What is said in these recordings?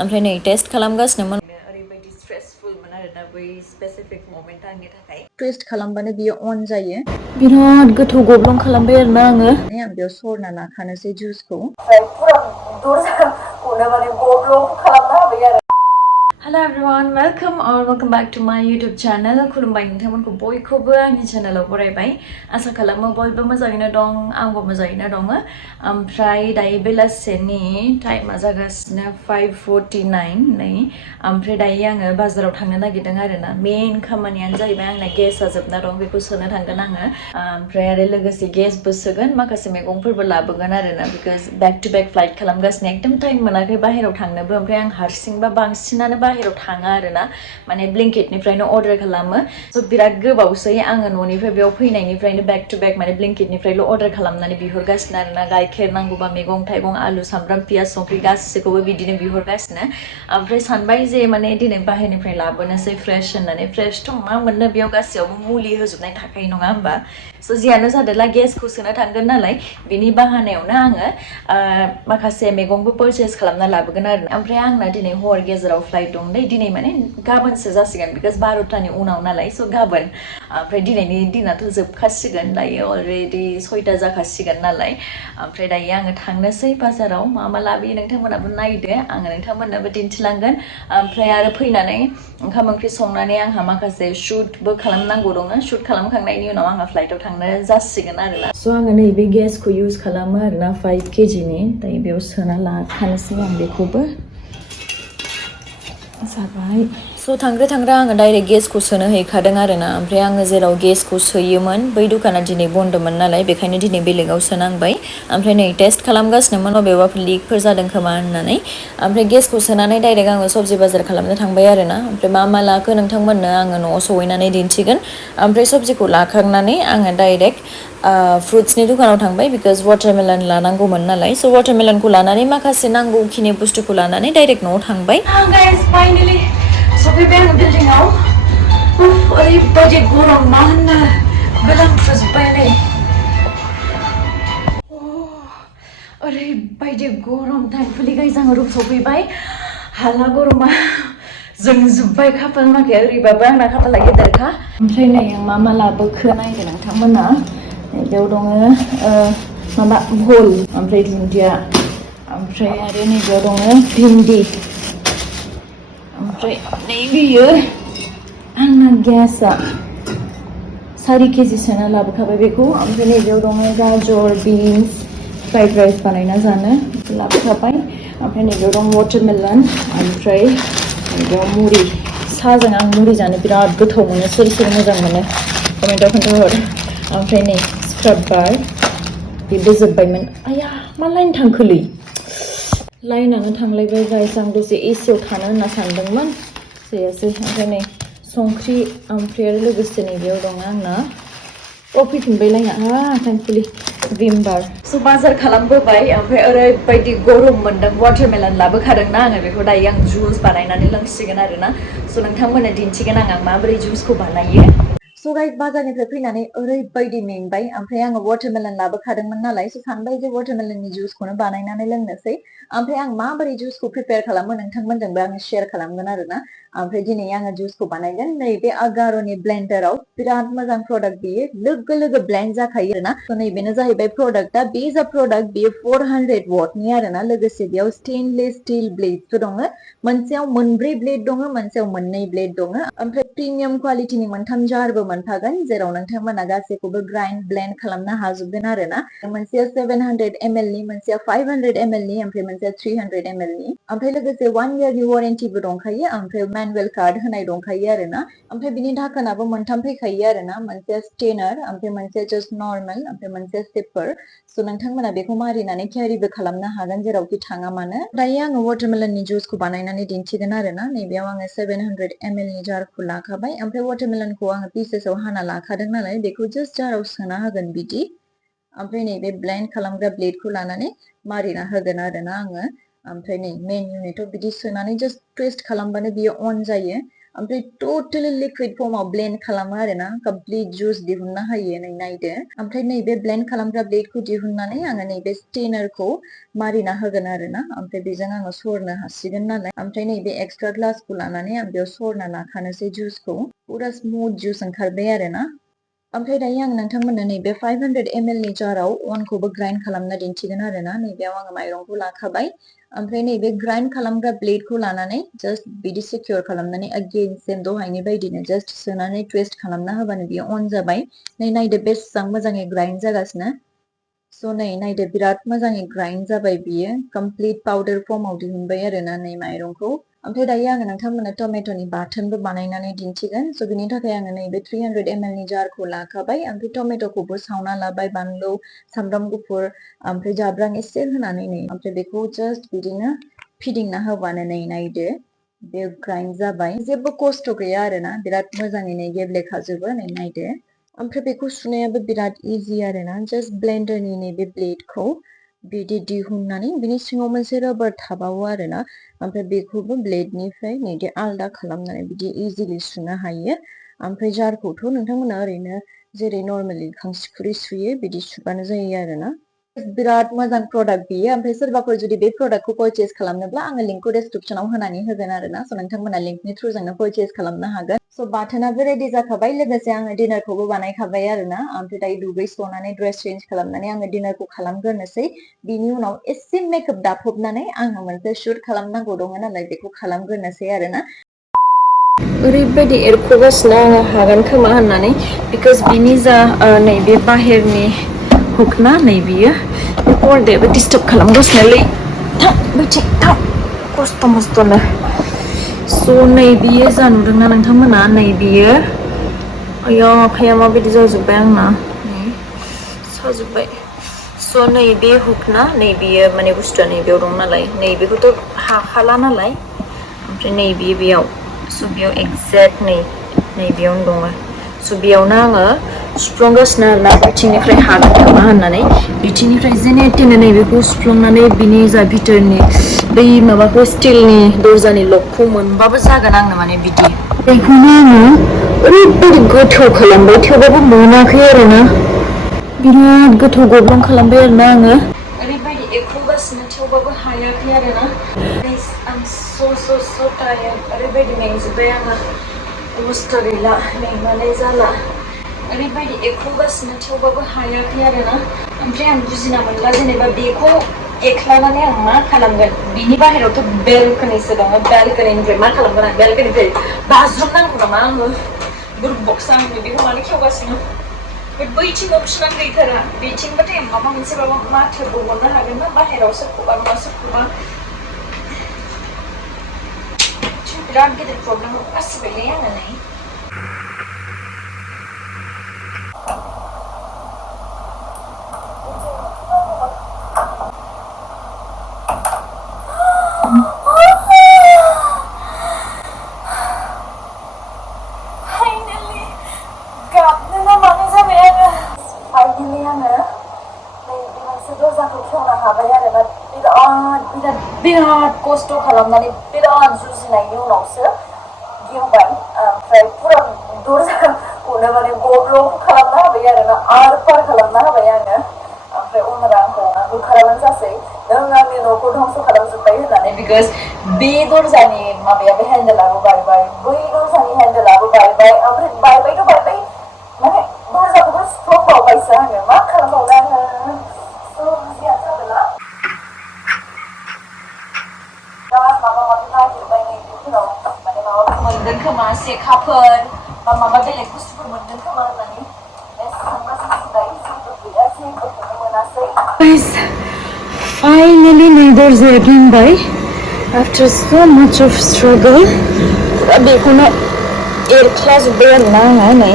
ओमफ्राय नै टेस्ट खालामगासिनोमोन ओरैबायदि स्ट्रेसफुलमोन आरोना बै स्पेसिफिक मोमेन्ट आंनि थाखाय टेस्ट खालामबानो बियो अन जायो बिराद गोथौ गब्लं खालामबाय आरोना आङो आं बेयाव सरना लाखानोसै जुसखौ पुरा दरजाखौनो माने गब्लं खालामना होबाय आरो Hello everyone, welcome back to my YouTube channel. खुलुमबाय नोंथांमोनखौ बयखौबो आंनि चेनेलाव बरायबाय आसा खालामो बयबो मोजाङैनो दं आंबो मोजाङैनो दङ ओमफ्राय दायो बेलासेनि टाइमा जागासिनो 5:49 नै ओमफ्राय दायो आङो बाजाराव थांनो नागिरदों आरोना मेन खामानियानो जाहैबाय आंना गेसआ जोबना दं बेखौ सोनो थांगोन आङो ओमफ्राय आरो लोगोसे गेसबो सोगोन माखासे मैगंफोरबो लाबोगोन आरोना because back to back flight खालामगासिनो एकदम टाइम मोनाखै बाहेराव थांनोबो ओमफ्राय आं हारसिंबा बांसिनानो बाहेराव थाङा आरोना माने ब्लिंकिटनिफ्रायनो अर्डार खालामो स' बिराद गोबावसै आङो न'निफ्राय बेयाव फैनायनिफ्रायनो बेक टु बेक माने ब्लिंकिटनिफ्रायल' अर्डार खालामनानै बिहरगासिनो आरोना गाइखेर नांगौबा मैगं थाइगं आलु सामब्राम पियास संख्रि गासैखौबो बिदिनो बिहरगासिनो ओमफ्राय सानबाय जे माने दिनै बाहेरनिफ्राय लाबोनोसै फ्रेश होननानै फ्रेशथ' मा मोननो बेयाव गासैयावबो मुलि होजोबनाय थाखायो नङा होमबा स' जियानो जादोंला गेसखौ सोनो थांगोन नालाय बिनि बाहानायावनो आङो माखासे मैगंबो पारचेस खालामना लाबोगोन आरो ओमफ्राय आंना दिनै हर गेजेराव फ्लाइट दं दै दिनै माने गाबोनसो जासिगोन बिकज 12टानि उनाव नालाय स' गाबोन ओमफ्राय दिनैनि दिनाथ' जोबखासिगोन दायो अलरेडि 6टा जाखासिगोन नालाय ओमफ्राय दायो आङो थांनोसै बाजाराव मा मा लाबोयो नोंथांमोनाबो नायदो आङो नोंथांमोननोबो दिन्थिलांगोन ओमफ्राय आरो फैनानै ओंखाम ओंख्रि संनानै आंहा माखासे शुटबो खालामनांगौ दङ शुट खालामखांनायनि उनाव आंहा फ्लाइटआव थांनो जासिगोन आरोना स' आङो नैबे गेसखौ इउज खालामो आरोना 5 kgनि दायो बेयाव सोना लाखानोसै आं बेखौबो जाबाय स' थांग्रो आङो डाइरेक्ट गेसखौ सोनो हैखादों आरोना ओमफ्राय आङो जेराव गेसखौ सोयोमोन बै दखाना दिनै बन्द'मोन नालाय बेखायनो दिनै बेलेगाव सोनांबाय ओमफ्राय नै टेस्ट खालामगासिनोमोन अबेबाफोर लिकफोर जादों खोमा होननानै ओमफ्राय गेसखौ सोनानै डाइरेक्ट आङो सबजि बाजार खालामनो थांबाय आरोना ओमफ्राय मा लाखो नोंथांमोननो आङो न'आव सहैनानै दिन्थिगोन ओमफ्राय सबजिखौ लाखांनानै आङो डाइरेक्ट फ्रुट्सनि दखानाव थांबाय बिकज वाटारमेलन लानांगौमोन नालाय स' वाटारमेलनखौ लानानै माखासे नांगौखिनि बुस्थुखौ लानानै डाइरेक्ट न'आव थांबाय फाइनेलि सफैबाय आङो बिल्डिंआव ओरैबायदि गरम मा होननो गोलोमफ्रुजोब्बाय नै ओरैबायदि गरम टाइमफुलि गाइस आङो रुम सफैबाय हाला गरमा जोंजोब्बाय खाफाल माखाया ओरैबाबो आंना खाफाला गेदेरखा ओमफ्राय नै आं मा लाबोखो नायदो नोंथांमोना बेयाव दङ माबा भल ओमफ्राय दुन्दिया ओमफ्राय आरो नैबेयाव दङ भिन्दि ओमफ्राय नै बियो आंना गेसआ 4 kg सोना लाबोखाबाय बेखौ ओमफ्राय नैबेयाव दङ गाजर बिन्स फ्राइड राइस बानायना जानो लाबोखाबाय ओमफ्राय नैबेयाव दं वाटारमेलन ओमफ्राय नैबेयाव मुरि साहाजों आं मुरि जानो बिराद गोथाव मोनो सोर मोजां मोनो कमेन्टआव खोन्थाहर ओमफ्राय नै स्क्राब बार बेबो जोब्बायमोन आया मा लाइन थांखोलै लाइनानो थांलायबाय गाइस आं दसे एसियाव थानो होनना सानदोंमोन जायासै ओमफ्राय नै संख्रि ओमफ्राय आरो लोगोसे नैबेयाव दङ आंना फैफिनबाय लाइना थेंकफुलि भिम बार स' बाजार खालामबोबाय ओमफ्राय ओरैबायदि गरम मोन्दों वाटारमेलन लाबोखादोंना आङो बेखौ दायो आं जुस बानायनानै लोंसिगोन आरोना स' नोंथांमोननो दिन्थिगोन आं माबोरै जुसखौ बानायो स' गाइस बाजारनिफ्राय फैनानै ओरैबायदि मेंबाय ओमफ्राय आङो वाटारमेलन लाबोखादोंमोन नालाय स' सानबाय जे वाटारमेलननि जुसखौनो बानायनानै लोंनोसै ओमफ्राय आं माबोरै जुसखौ प्रिपेयार खालामो नोंथांमोनजोंबो आङो शेयार खालामगोन आरोना ओमफ्राय दिनै आङो जुसखौ बानायगोन नैबे आगार'नि ब्लेन्डाराव बिराद मोजां प्रडाक्ट बियो लोगो ब्लेन्ड जाखायो आरोना स' नैबेनो जाहैबाय प्रडाक्टआ बे जा प्रडाक्ट बेयो 400 वाटनि आरोना लोगोसे बेयाव स्टेनलेस स्टिल ब्लेडबो दङ मोनसेयाव 4 ब्लेड दङ मोनसेयाव 2 ब्लेड दङ ओमफ्राय प्रिमियाम क्वालिटिनि 3 जारबो मोनफागोन जेराव नोंथांमोना गासैखौबो ग्राइन्ड ब्लेन्ड खालामनो हाजोबगोन आरोना मोनसेया 700 ml नि मोनसेया 500 ml नि ओमफ्राय मोनसेया 300 ml नि ओमफ्राय लोगोसे 1 yearनि वारेन्टिबो दंखायो ओमफ्राय मेनुवेल कार्ड होनाय दंखायो आरोना ओमफ्राय बिनि धाकोनाबो 3 फैखायो आरोना मोनसेया स्टेनार ओमफ्राय मोनसेया जास्ट नर्मेल ओमफ्राय मोनसेया सिपर स' नोंथांमोना बेखौ मारिनानै केरिबो खालामनो हागोन जेरावखि थाङा मानो दायो आङो वाटारमेलननि जुसखौ बानायनानै दिन्थिगोन आरोना नैबेयाव आङो 700 ml नि जारखौ लाखाबाय ओमफ्राय वाटारमेलनखौ आङो पिसेसआव हाना लाखादों नालाय बेखौ जास्ट जाराव सोना होगोन बिदि ओमफ्राय नैबे ब्लेन्ड खालामग्रा ब्लेडखौ लानानै मारिना होगोन आरोना आङो ओमफ्राय नै मेन इउनिटआव बिदि सोनानै जास्ट टुइस्ट खालामबानो बियो अन जायो ओमफ्राय टोटली लिक्विड फर्माव ब्लेन्ड खालामो आरोना कमप्लिट जुस दिहुननो हायो नै नायदो ओमफ्राय नैबे ब्लेन्ड खालामग्रा ब्लेडखौ दिहुननानै आङो नैबे स्टेनारखौ मारिना होगोन आरोना ओमफ्राय बेजों आङो सरनो हासिगोन नालाय ओमफ्राय नैबे एक्सट्रा ग्लासखौ लानानै आं बेयाव सरना लाखानोसै जुसखौ पुरा स्मुथ जुस ओंखारबाय आरोना ओमफ्राय दायो आं नोंथांमोननो नैबे 500 ml नि जाराव अनखौबो ग्राइन्ड खालामना दिन्थिगोन आरोना नैबेयाव आङो माइरंखौ लाखाबाय ओमफ्राय नैबे ग्राइन्ड खालामग्रा ब्लेडखौ लानानै जस्ट बिदि सिकिउर खालामनानै अगेन सेम दहायनि बायदिनो जस्ट सोनानै टुइस्ट खालामना होबानो बियो अन जाबाय नै नायदो बेसेबां मोजाङै ग्राइन्ड जागासिनो स' नै नायदो बिराद मोजाङै ग्राइन्ड जाबाय बियो कमप्लिट पाउडार फर्माव दिहुनबाय आरोना नै माइरंखौ ओमफ्राय दायो आङो नोंथांमोननो टमेट'नि बाथोनबो बानायनानै दिन्थिगोन स' बिनि थाखाय आङो नैबे 300 ml नि जारखौ लाखाबाय ओमफ्राय टमेट'खौबो सावना लाबाय बानलु सामब्राम गुफुर ओमफ्राय जाब्रां एसे होनानै नै ओमफ्राय बेखौ जस्ट बिदिनो फिदिंना होबानो नै नायदो बे ग्राइन्ड जाबाय जेबो खस्थ' गैया आरोना बिराद मोजाङैनो गेब्लेखाजोबो नै नायदो ओमफ्राय बेखौ सुनायाबो बिराद इजि आरोना जस्ट ब्लेन्डारनि नैबे ब्लेडखौ बिदि दिहुननानै बिनि सिङाव मोनसे राबार थाबावो आरोना ओमफ्राय बेखौबो ब्लेडनिफ्राय नैदे आलदा खालामनानै बिदि इजिलि सुनो हायो ओमफ्राय जारखौथ' नोंथांमोना ओरैनो जेरै नर्मेलि खांसि सुयो बिदि सुबानो जायो आरोना बिराद मोजां प्रडाक्ट बियो ओमफ्राय सोरबाफोर जुदि बे प्रडाक्टखौ परचेज खालामनोब्ला आङो लिंकखौ डिसक्रिपसनाव होनानै होगोन आरोना स' नोंथांमोना लिंकनि थ्रुजोंनो परचेज खालामनो हागोन स' बाथोनाबो रेडि जाखाबाय लोगोसे आङो डिनारखौबो बानायखाबाय आरोना ओमफ्राय दायो दुगैस्रनानै ड्रेस चेन्ज खालामनानै आङो डिनारखौ खालामग्रोनोसै बिनि उनाव एसे मेकआप दाफबनानै आङो मोनसे शुट खालामनांगौ दङ नालाय बेखौ खालामग्रोनोसै आरोना ओरैबायदि एरख'गासिनो आङो हागोन खोमा होननानै बिकज बिनि जा नैबे बाहेरनि हुकना नै बियो बे पर्दायाबो डिस्टार्ब खालामगासिनोलै थां बैथिं थां खस्थ' मस्थ'नो स' नै बियो जा नुदोंना नोंथांमोना नै बियो आया आखाइया माबायदि जाजोब्बाय आंना नै साजोब्बाय स' नै बे हुकना नै बियो माने बुस्थुआ नैबेयाव दं नालाय नैबेखौथ' हाखाला नालाय ओमफ्राय नै बियो बेयाव स' बेयाव एक्जेक्ट नै बेयावनो दङ स' बेयावनो आङो सुफ्लंगासिनो आरोना बिथिंनिफ्राय हागोन खोमा होननानै बिथिंनिफ्राय जेने थेने नैबेखौ सुफ्लंनानै बिनि जा भितरनि बै माबाखौ स्टिलनि दर्जानि लकखौ मोनबाबो जागोन आंनो माने बिदि बेखौनो आङो ओरैबायदि गोथौ खालामबाय थेवबाबो मोनाखै आरोना बिराद गोथौ गब्लं खालामबाय आरोना आङो ओरैबायदि एरख'गासिनो थेवबाबो हायाखै आरोना आं स' टायार्ड ओरैबायदि मेंजोब्बाय आङो अबस्था गैला मेंनानै जाला ओरैबायदि एरख'गासिनो थेवबाबो हायाखै आरोना ओमफ्राय आं बुजिना मोनला जेनेबा बेखौ एख्लानानै आं मा खालामगोन बिनि बाहेरावथ' बेलकनिसो दङ बेलकनिनिफ्राय मा खालामगोन आं बेलकनिनिफ्राय बाज्रुमनांगौ नामा आङो बुरबक्स आंनो बेखौ मानो खेवगासिनो बैथिं अपसनानो गैथारा बेथिंबाथाय माबा मोनसेबाबो माथोबो हरनो हागोन ना बाहेराव सोरखौबा मा सोरखौबा बिराद गिदिर प्रब्लेमाव फसिबायलै आङो नै बिराद खस्थ' खालामनानै बिराद जुजिनायनि उनावसो गेवबाय ओमफ्राय पुरा दरजाखौनो माने गब्लं खालामना होबाय आरोना आरो पार खालामना होबाय आङो ओमफ्राय उनाव आंखौ होखाराबानो जासै नों आंनि न'खौ धंस' खालामजोब्बाय होननानै बिकज बे दरजानि माबायाबो हेन्देलाबो बायबाय बै दरजानि हेन्देलाबो बायबाय ओमफ्राय बायबायथ' बायबाय माने दरजाखौबो सुफ्लंबावबायसो आङो मा खालामबावनो आङो बुजिया जादोंना माबा माबि नागिरबाय नैबेफोराव माने माबा मोनगोन खोमा सेखाफोर बा माबा बेलेग बुस्थुफोर मोनगोन खोमा होननानै फाइनेलि नै दरजाया गिंबाय आफ्टर सो माच अफ स्ट्रागल दा बेखौनो एरख्लाजोब्बाय आरोना आङो नै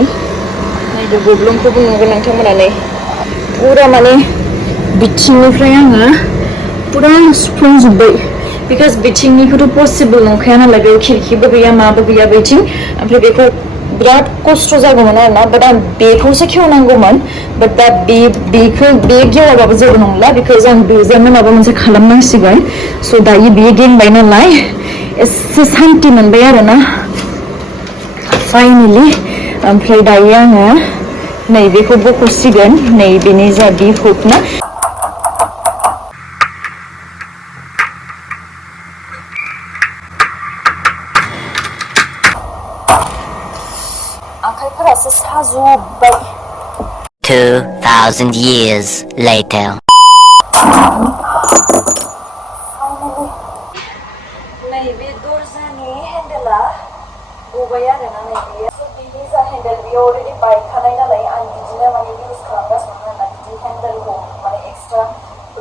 नायदो गब्लंखौबो नुगोन नोंथांमोना नै पुरा माने बिथिंनिफ्राय आङो पुरा सुफ्लंजोब्बाय बिकज बिथिंनिखौथ' पसिबल नंखाया नालाय बेयाव खिरखिबो गैया माबो गैया बेथिं ओमफ्राय बेखौ बिराद खस्थ' जागौमोन आरोना बाट आं बेखौसो खेवनांगौमोन बाट दा बेखौ बे गेवाबाबो जेबो नंला बिकज आं बेजोंनो माबा मोनसे खालामनांसिगोन स' दायो बेयो गेंबाय नालाय एसे सान्ति मोनबाय आरोना फाइनेलि ओमफ्राय दायो आङो नैबेखौ बख'सिगोन नैबेनि जा बिहुक ना आखाइफोरासो साजोब्बाय 2000 years later. नैबे दर्जानि हेन्देला गबाय आरोना नैबेयो बिनि जा हेन्देल बेयो अलरेडि बायखानाय नालाय आं बिदिनो माने इउज खालामगासिनो आरोना बिदि हेन्देलखौ माने एक्सट्रा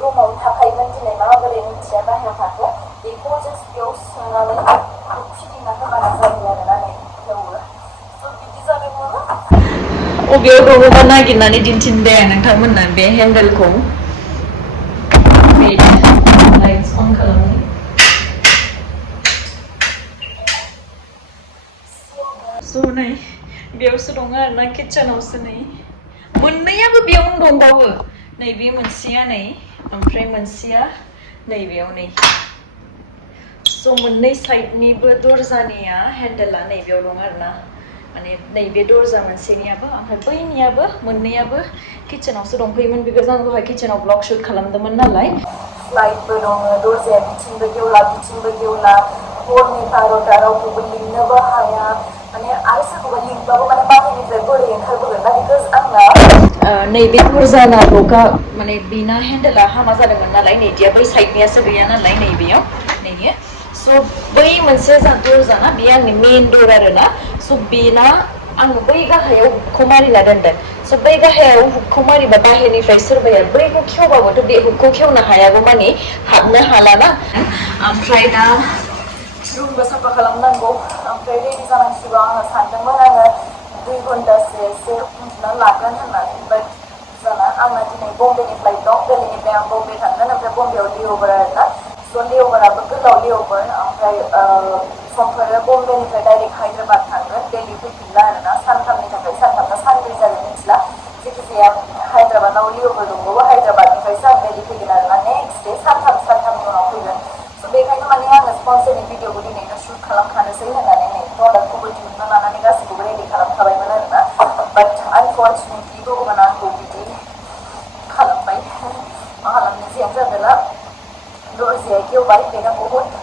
रुमावनो थाखायोमोन दिनै माबोरै मिथिया बाहेरायाव थाखो बेखौ जास्ट बेयाव सोनानै फिदिंना होबानो जायो आरोना नै खेवो स' बिदि जादोंमोन अबेयाव दङबा नागिरनानै दिन्थिनो दे नोंथांमोननो बे हेन्देलखौ लाइट्स अन खालामनि स' नै बेयावसो दङ आरोना किटचेनावसो नै मोननैयाबो बेयावनो दंबावो नैबे मोनसेया नै ओमफ्राय मोनसेया नैबेयाव नै स' मोननै साइडनिबो दर्जानिया हेन्देला नैबेयाव दं आरोना माने नैबे दर्जा मोनसेनियाबो ओमफ्राय बैनियाबो मोननैयाबो किटचेनावसो दंफैयोमोन बिकज आं दहाय किटचेनाव ब्लग शुट खालामदोंमोन नालाय लाइटबो दङ दर्जाया बिथिंबो गेवला बिथिंबो गेवला हरनि 12ता रावखौबो लिंनोबो हाया माने आरो सोरखौबा लिंबाबो माने बाहेरनिफ्राय बोरै ओंखारबोगोन ना बिकज आंना नैबे दर्जाना लका माने बेना हेन्देला हामा जादोंमोन नालाय नैदिया बै साइडनियासो गैया नालाय नैबेयाव नैयो स' बै मोनसे जा दर्जाना बेयो आंनि मेइन दर आरोना स' बेना आङो बै गाहायाव हुकखौ मारिना दोनदों स' बै गाहायाव हुकखौ मारिबा बाहेरनिफ्राय सोरबाया बैखौ खेवबाबोथ' बे हुकखौ खेवनो हायागौ मानि हाबनो हालाना ओमफ्राय दा रुमबो साफा खालामनांगौ ओमफ्राय रेडि जानांसिगौ आङो सानदोंमोन आङो 2 घन्टासो एसे उन्दुना लागोन होननानै बाट जाला आंना दिनै बम्बेनि फ्लाइट दं दिल्लीनिफ्राय आं बम्बे थांगोन ओमफ्राय बम्बेयाव लेअभार आरोना स' लेअभाराबो गोलाव लेअभार ओमफ्राय समफोरो बम्बेनिफ्राय डाइरेक्ट हायद्राबाद थांगोन दिल्ली फैफिनला आरोना सानथामनि थाखाय सानथामना सानब्रै जागोन मिथिला जायखिजाया हायद्राबादाव लेअभार दंबावो हायद्राबादनिफ्रायसो आं दिल्ली फैगोन आरोना नेक्स्ट डे सानथामनि उनाव फैगोन स' बेखायनो माने आङो स्पन्सरनि भिडिअखौ दिनैनो शुट खालामखानोसै होननानै नै प्रडाक्टखौबो दिहुनना लानानै गासैखौबो रेडि खालामखाबायमोन आरोना बाट आनफर्चुनेटलि भगबाना आंखौ बिदि खालामबाय मा खालामनो जियानो जादोला दर्जाया गेवबाय बेना बहुद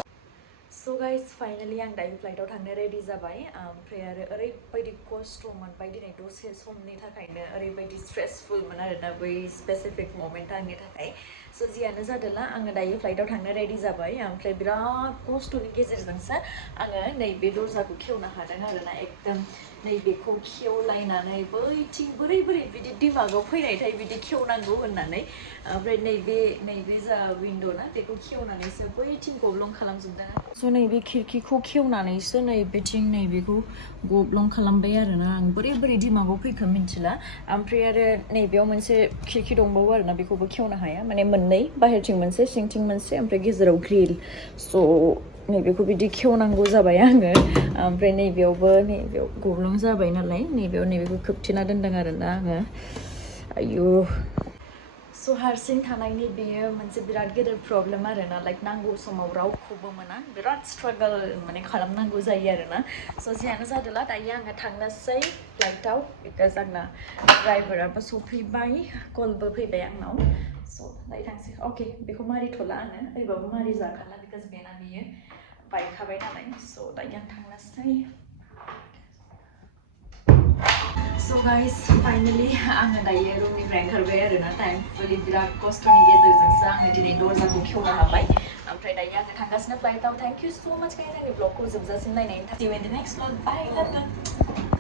स' गाइस फाइनालि आं दायो फ्लाइटआव थांनो रेडि जाबाय ओमफ्राय आरो ओरैबायदि खस्थ' मोनबाय दिनै दसे समनि थाखायनो ओरैबायदि स्ट्रेसफुलमोन आरोना बै स्पेसिफिक ममेन्टआ आंनि थाखाय स' जियानो जादोंला आङो दायो फ्लाइटआव थांनो रेडि जाबाय ओमफ्राय बिराद खस्थ'नि गेजेरजोंसो आङो नैबे दर्जाखौ खेवनो हादों आरोना एकदम नैबेखौ खेवलायनानै बैथिं बोरै बिदि दिमागाव फैनायथाय बिदि खेवनांगौ होननानै ओमफ्राय नैबे जा विन्ड' ना बेखौ खेवनानैसो बैथिं गब्लं खालामजोबदों स' नैबे खिरखिखौ खेवनानैसो नैबेथिं नैबेखौ गब्लं खालामबाय आरोना आं बोरै दिमागाव फैखो मिन्थिला ओमफ्राय आरो नैबेयाव मोनसे खिरखि दंबावो आरोना बेखौबो खेवनो हाया माने मोननै बाहेरथिं मोनसे सिंथिं मोनसे ओमफ्राय गेजेराव ग्रिल स' नैबेखौ बिदि खेवनांगौ जाबाय आङो ओमफ्राय नैबेयाव गब्लं जाबाय नालाय नैबेखौ खोबथेना दोनदों आरोना आङो आयु स' हारसिं थानायनि बेयो मोनसे बिराद गेदेर प्रब्लेम आरोना लाइक नांगौ समाव रावखौबो मोना बिराद स्ट्रागल माने खालामनांगौ जायो आरोना स' जियानो जादोंला दायो आङो थांनोसै फ्लाइटआव बिकज आंना ड्राइभाराबो सफैबाय कलबो फैबाय आंनाव स' दायो थांसै अके बेखौ मारिथ'ला आङो ओरैबाबो मारि जाखाला बिकज बेयो बायखाबाय नालाय स' दायो आं थांनोसै स' गाइस फाइनालि आङो दायो रुमनिफ्राय ओंखारबाय आरोना टाइमफुलि बिराद खस्थ'नि गेजेरजोंसो आङो दिनै दर्जाखौ खेवनो हाबाय ओमफ्राय दायो आङो थांगासिनो फ्लाइटआव थेंक इउ स' माच गाइस आंनि ब्लगखौ जोबजासिम नायनायनि थाखाय नेक्स्ट ब्लग बाय